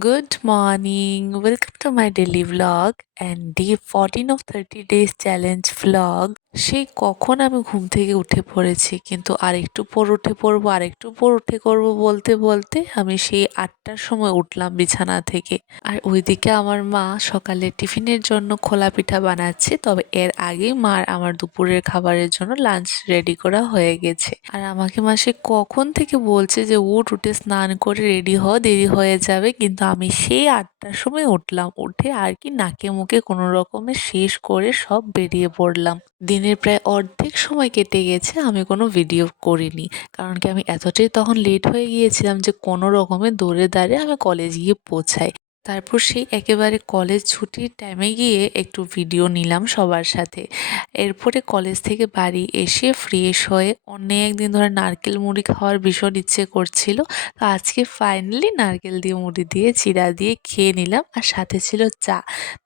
Good morning. Welcome to my daily vlog and day 14 of 30 days challenge vlog. সেই কখন আমি ঘুম থেকে উঠে পড়েছি, কিন্তু আরেকটু পর উঠে পড়বো, আরেকটু পর উঠে করবো বলতে বলতে আমি সেই 8টার সময় উঠলাম বিছানা থেকে। আর ওইদিকে আমার মা সকালে টিফিনের জন্য খোলা পিঠা বানাচ্ছে, তবে এর আগেই মার আমার দুপুরের খাবারের জন্য লাঞ্চ রেডি করা হয়ে গেছে। আর আমাকে মা সে কখন থেকে বলছে যে উঠে স্নান করে রেডি হ, দেরি হয়ে যাবে, কিন্তু আমি সেই 8টার সময় উঠলাম। উঠে আর কি নাকে মুখে কোনো রকমে শেষ করে সব বেরিয়ে পড়লাম। দিনের প্রায় অর্ধেক সময় কেটে গেছে, আমি কোনো ভিডিও করিনি, কারণ কি আমি এতটাই তখন লেট হয়ে গিয়েছিলাম যে কোনো রকমে দৌড়ে দাঁড়িয়ে আমি কলেজ গিয়ে পৌঁছাই। তারপর সেই একেবারে কলেজ ছুটির টাইমে গিয়ে একটু ভিডিও নিলাম সবার সাথে। এরপরে কলেজ থেকে বাড়ি এসে ফ্রেশ হয়ে অনেক দিন ধরে নারকেল মুড়ি খাওয়ার ভীষণ ইচ্ছে করছিল, তো আজকে ফাইনালি নারকেল দিয়ে মুড়ি দিয়ে চিড়া দিয়ে খেয়ে নিলাম, আর সাথে ছিল চা।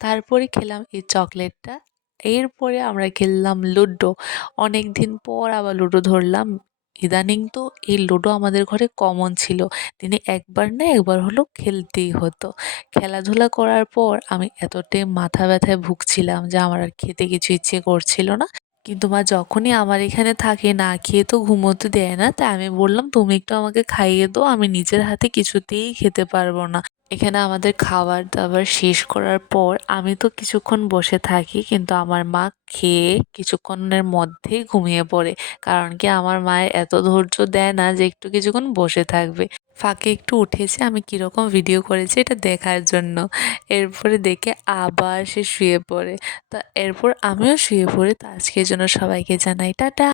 তারপরে খেলাম এই চকলেটটা। এরপরে আমরা খেললাম লুডো। অনেক দিন পর আবার লুডো ধরলাম। ইদানিং তো এই লুডো আমাদের ঘরে কমন ছিল, দিনে একবার না একবার হলেও খেলতেই হতো। খেলাধুলা করার পর আমি এতটাই মাথা ব্যথায় ভুগছিলাম যে আমার আর খেতে কিছু ইচ্ছে করছিল না। কিন্তু মা যখনই আমার এখানে থাকে না খেয়ে তো ঘুমোতে দেয় না, তাই আমি বললাম তুমি একটু আমাকে খাইয়ে দাও, আমি নিজের হাতে কিছুতেই খেতে পারবো না। এখানে আমাদের খাবার দাবার শেষ করার পর আমি তো কিছুক্ষণ বসে থাকি, কিন্তু আমার মা খেয়ে কিছুক্ষণের মধ্যেই ঘুমিয়ে পড়ে। কারণ কি আমার মায়ের এত ধৈর্য দেয় না যে একটু কিছুক্ষণ বসে থাকবে। ফাঁকে একটু উঠেছে আমি কিরকম ভিডিও করেছি এটা দেখার জন্য। এরপরে দেখে আবার সে শুয়ে পড়ে। তা এরপর আমিও শুয়ে পড়ি। তো আজকের জন্য সবাইকে জানাই টাটা।